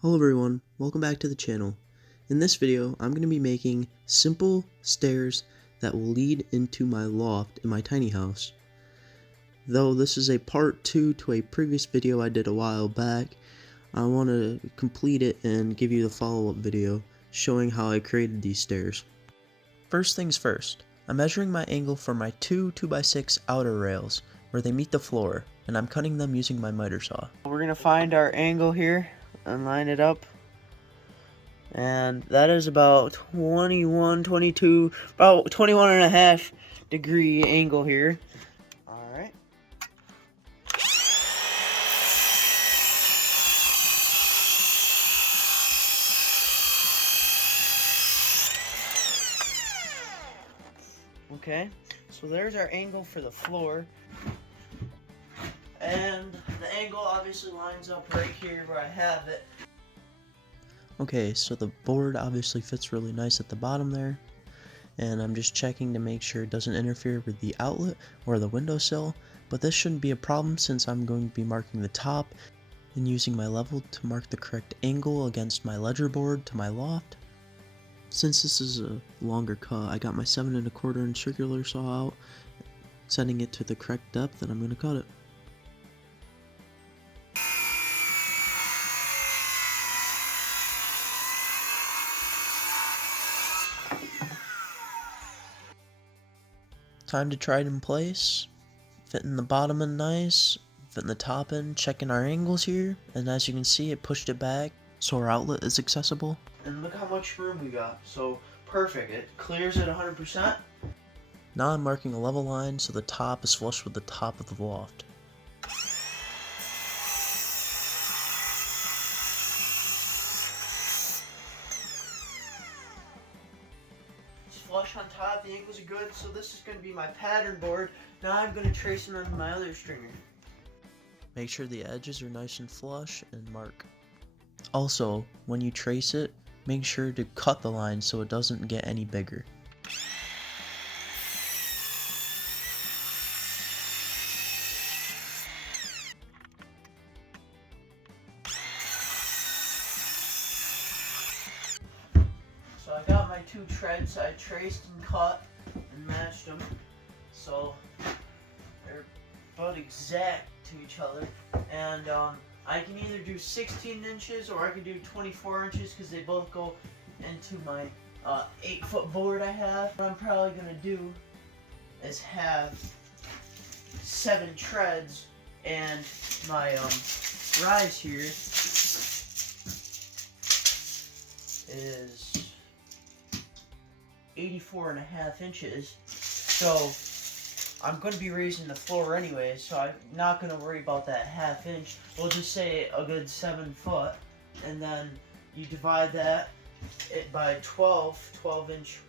Hello everyone, welcome back to the channel. In this video, I'm going to be making simple stairs that will lead into my loft in my tiny house. Though this is a part 2 to a previous video I did a while back, I want to complete it and give you the follow-up video showing how I created these stairs. First things first, I'm measuring my angle for my two 2x6 outer rails where they meet the floor, and I'm cutting them using my miter saw. We're going to find our angle here and line it up, and that is about 21 and a half degree angle here. All right, okay, so there's our angle for the floor, and the angle obviously lines up right here where I have it. Okay, so the board obviously fits really nice at the bottom there, and I'm just checking to make sure it doesn't interfere with the outlet or the windowsill, but this shouldn't be a problem since I'm going to be marking the top and using my level to mark the correct angle against my ledger board to my loft. Since this is a longer cut, I got my 7 1/4 inch circular saw out, setting it to the correct depth, and I'm going to cut it. Time to try it in place, fitting the bottom in nice, fitting the top in, checking our angles here, and as you can see it pushed it back so our outlet is accessible. And look how much room we got, so perfect, it clears at 100%. Now I'm marking a level line so the top is flush with the top of the loft. Flush on top, the angles are good, so this is going to be my pattern board. Now I'm going to trace them on my other stringer. Make sure the edges are nice and flush and mark. Also, when you trace it, make sure to cut the line so it doesn't get any bigger. So I got my 2 treads, I traced and cut and matched them, so they're about exact to each other, and I can either do 16 inches or I can do 24 inches because they both go into my 8-foot board I have. What I'm probably going to do is have 7 treads, and my rise here is 84.5 inches, so I'm going to be raising the floor anyway, so I'm not going to worry about that ½ inch. We'll just say a good 7 foot, and then you divide that by 12 inch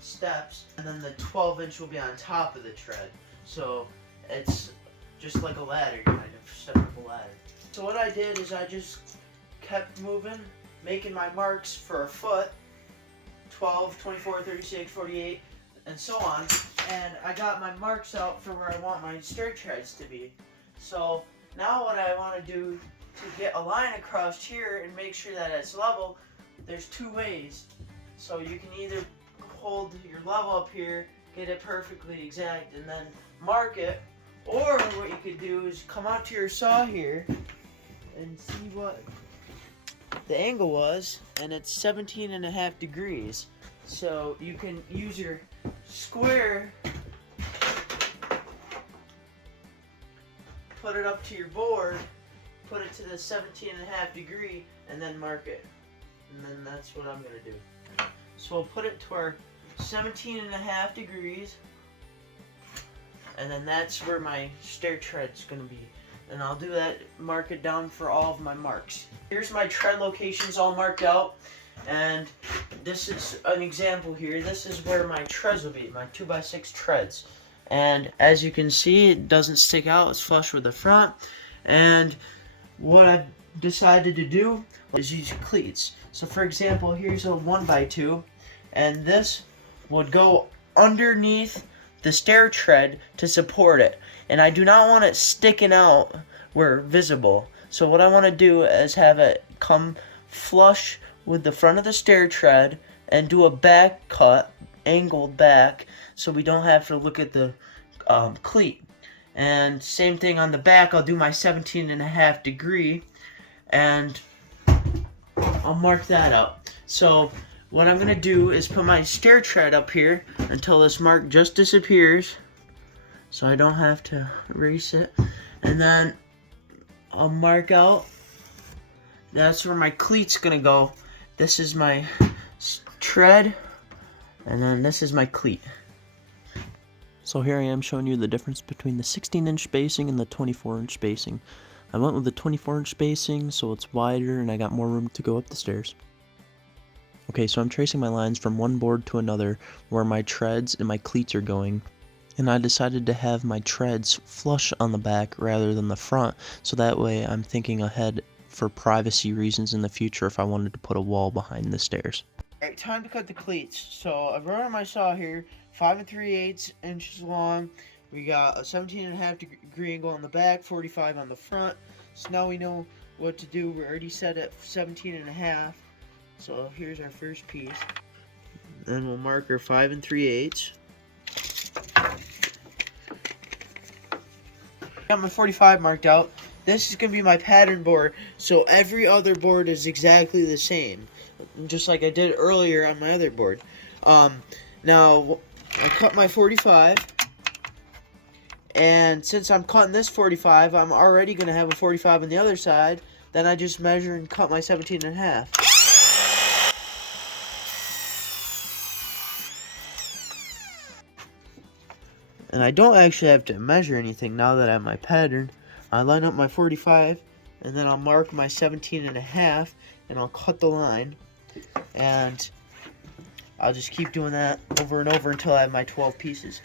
steps, and then the 12 inch will be on top of the tread, so it's just like a ladder, kind of step up a ladder. So what I did is I just kept moving, making my marks for a foot, 12, 24, 36, 48, and so on, and I got my marks out for where I want my stair treads to be. So now what I want to do to get a line across here and make sure that it's level, there's 2 ways. So you can either hold your level up here, get it perfectly exact, and then mark it, or what you could do is come out to your saw here and see what the angle was, and it's 17.5 degrees. So you can use your square, put it up to your board, put it to the 17.5 degree, and then mark it. And then that's what I'm going to do. So we'll put it to our 17.5 degrees, and then that's where my stair tread's going to be. And I'll do that, mark it down for all of my marks. Here's my tread locations all marked out, and this is an example here. This is where my treads will be, my 2x6 treads. And as you can see, it doesn't stick out, it's flush with the front. And what I've decided to do is use cleats. So for example, here's a 1x2, and this would go underneath the stair tread to support it, and I do not want it sticking out where visible. So what I want to do is have it come flush with the front of the stair tread and do a back cut, angled back, so we don't have to look at the cleat. And same thing on the back, I'll do my 17.5 degree, and I'll mark that out. So what I'm going to do is put my stair tread up here until this mark just disappears, so I don't have to erase it. And then I'll mark out, that's where my cleat's going to go. This is my tread, and then this is my cleat. So here I am showing you the difference between the 16-inch spacing and the 24-inch spacing. I went with the 24-inch spacing so it's wider and I got more room to go up the stairs. Okay, so I'm tracing my lines from one board to another where my treads and my cleats are going. And I decided to have my treads flush on the back rather than the front, so that way I'm thinking ahead for privacy reasons in the future if I wanted to put a wall behind the stairs. Alright, time to cut the cleats. So I've run on my saw here, 5 3/8 inches long. We got a 17.5 degree angle on the back, 45 on the front. So now we know what to do. We're already set at 17.5. So here's our first piece. Then we'll mark our 5 3/8. Got my 45 marked out. This is going to be my pattern board, so every other board is exactly the same, just like I did earlier on my other board. Now, I cut my 45, and since I'm cutting this 45, I'm already going to have a 45 on the other side. Then I just measure and cut my 17.5. And I don't actually have to measure anything now that I have my pattern. I line up my 45, and then I'll mark my 17.5, and I'll cut the line. And I'll just keep doing that over and over until I have my 12 pieces.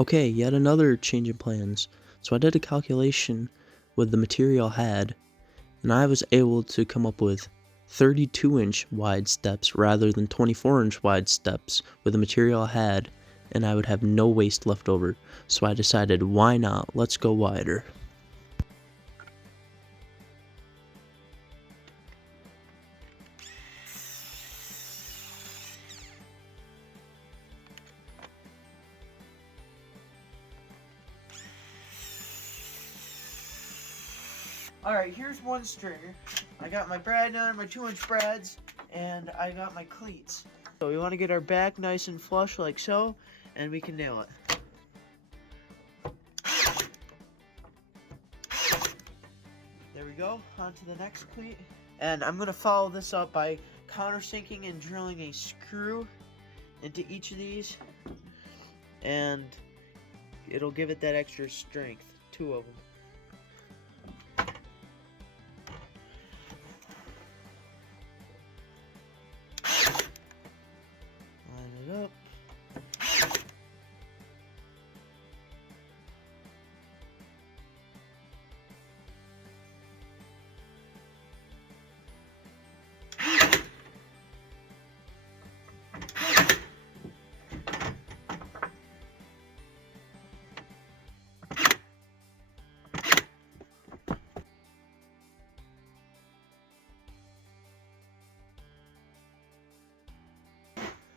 Okay, yet another change in plans. So I did a calculation with the material I had, and I was able to come up with 32-inch wide steps rather than 24-inch wide steps with the material I had, and I would have no waste left over. So I decided, why not? Let's go wider. Alright, here's one stringer. I got my brad down, my 2-inch brads, and I got my cleats. So we want to get our back nice and flush like so, and we can nail it. There we go, on to the next cleat. And I'm going to follow this up by countersinking and drilling a screw into each of these, and it'll give it that extra strength, 2 of them. Up.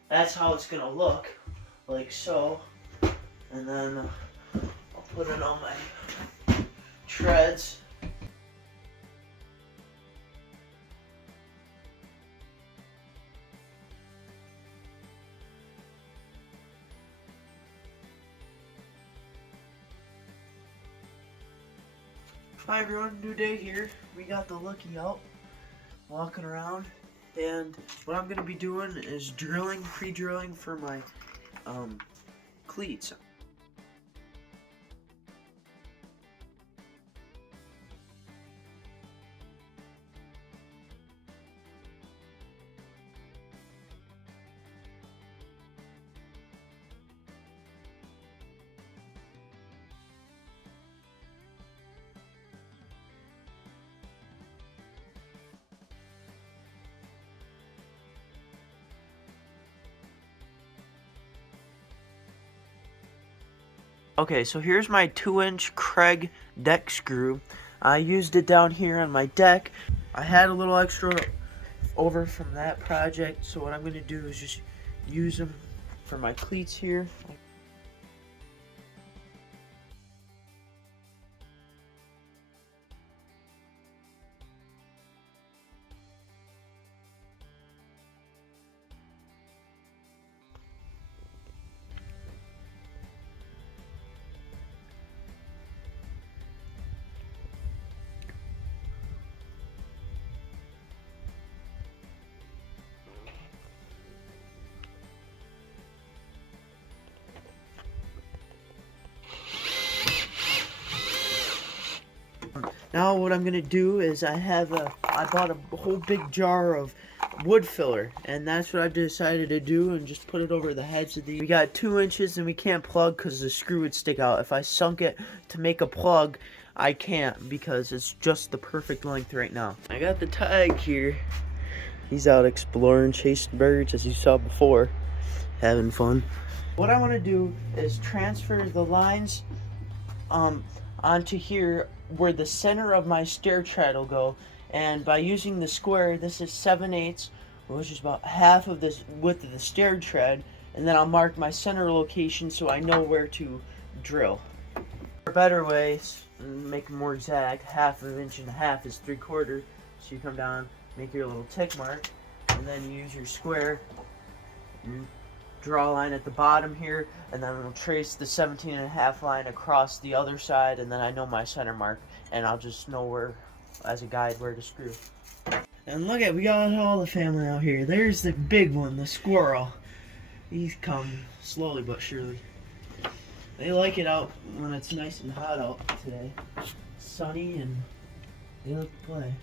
That's how it's gonna look, like so. And then I'll put it on my treads. Hi everyone, new day here. We got the lookie out, walking around. And what I'm going to be doing is drilling, pre-drilling for my cleats. Okay, so here's my 2-inch Craig deck screw. I used it down here on my deck. I had a little extra over from that project, so what I'm going to do is just use them for my cleats here. Now what I'm gonna do is I bought a whole big jar of wood filler, and that's what I've decided to do, and just put it over the heads of these. We got 2 inches and we can't plug because the screw would stick out. If I sunk it to make a plug, I can't because it's just the perfect length right now. I got the tag here. He's out exploring, chasing birds as you saw before, having fun. What I want to do is transfer the lines onto here where the center of my stair tread will go, and by using the square, this is 7/8, which is about half of this width of the stair tread, and then I'll mark my center location so I know where to drill. A better way, make it more exact, 1/2 inch and 1/2 is 3/4, so you come down, make your little tick mark, and then you use your square and draw a line at the bottom here, and then we'll trace the 17.5 line across the other side, and then I know my center mark, and I'll just know where, as a guide, where to screw. And look at, we got all the family out here. There's the big one, the squirrel. He's come slowly but surely. They like it out when it's nice and hot out today. Sunny, and they like to play.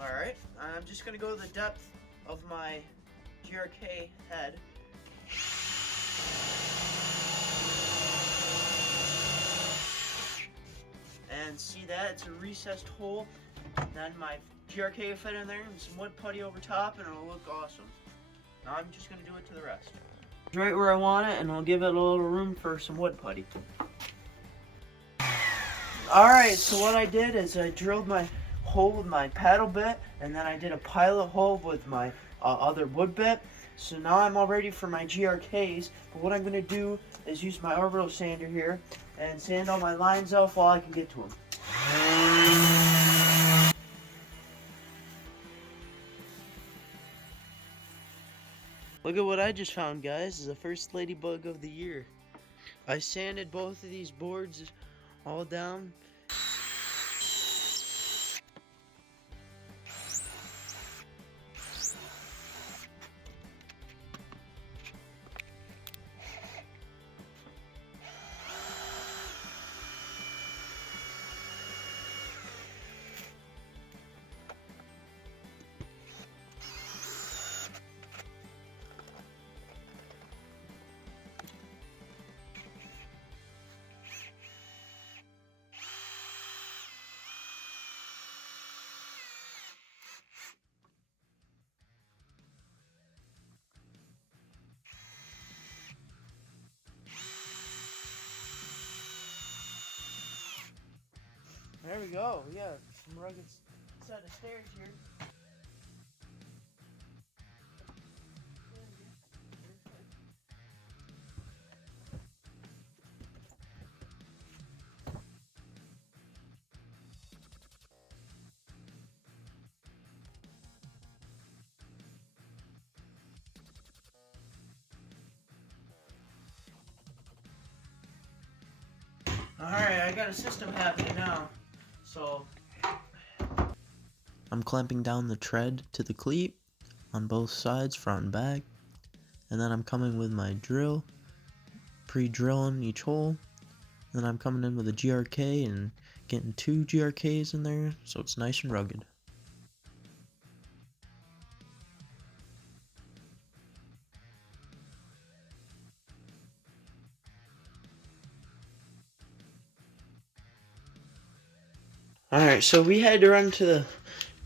Alright, I'm just going to go to the depth of my GRK head. And see that? It's a recessed hole. Then my GRK will fit in there, and some wood putty over top, and it'll look awesome. Now I'm just going to do it to the rest. It's right where I want it, and I'll give it a little room for some wood putty. Alright, so what I did is I drilled my hole with my paddle bit, and then I did a pilot hole with my other wood bit. So now I'm all ready for my GRKs, but what I'm going to do is use my orbital sander here and sand all my lines off while I can get to them. Look at what I just found, guys. This is the first ladybug of the year. I sanded both of these boards all down. There we go. We got some rugged set of stairs here. Alright, I got a system happening now. So I'm clamping down the tread to the cleat on both sides, front and back. And then I'm coming with my drill, pre-drilling each hole. Then I'm coming in with a GRK and getting 2 GRKs in there so it's nice and rugged. Alright, so we had to run to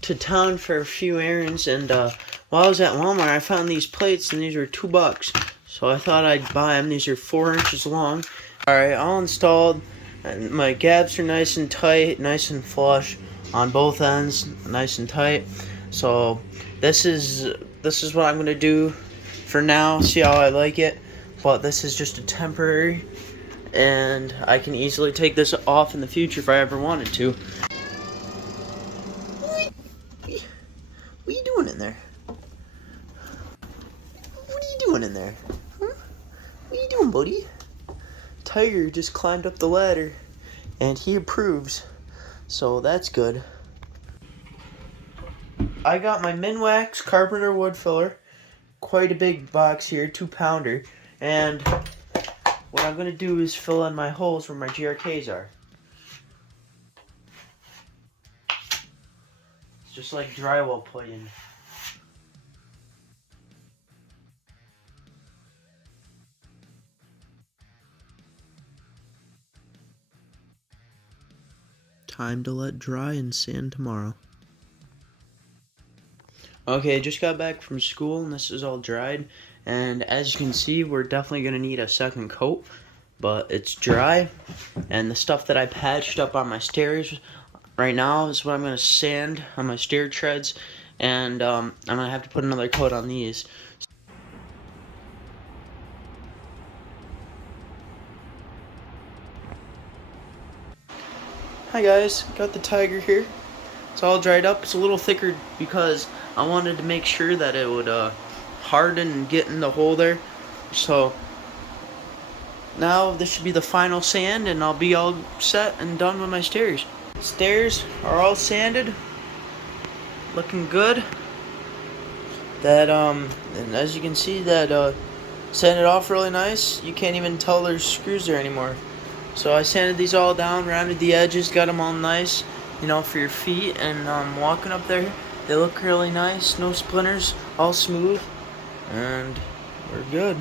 town for a few errands, and while I was at Walmart, I found these plates, and these were $2. So I thought I'd buy them. These are 4 inches long. Alright, all installed, and my gaps are nice and tight, nice and flush on both ends, nice and tight. So this is what I'm gonna do for now. See how I like it, but this is just a temporary, and I can easily take this off in the future if I ever wanted to. What are you doing in there? What are you doing in there? Huh? What are you doing, buddy? Tiger just climbed up the ladder, and he approves, so that's good. I got my Minwax Carpenter wood filler, quite a big box here, 2-pounder, and what I'm gonna do is fill in my holes where my GRKs are. It's just like drywall putting. Time to let dry and sand tomorrow. Okay, just got back from school and this is all dried, and as you can see, we're definitely gonna need a second coat, but it's dry. And the stuff that I patched up on my stairs right now is what I'm gonna sand on my stair treads, and I'm gonna have to put another coat on these. Hi guys, got the Tiger here. It's all dried up. It's a little thicker because I wanted to make sure that it would harden and get in the hole there. So now this should be the final sand, and I'll be all set and done with my stairs. Stairs are all sanded, looking good. That and as you can see, that sanded off really nice. You can't even tell there's screws there anymore. So I sanded these all down, rounded the edges, got them all nice, you know, for your feet, and walking up there, they look really nice. No splinters, all smooth, and we're good.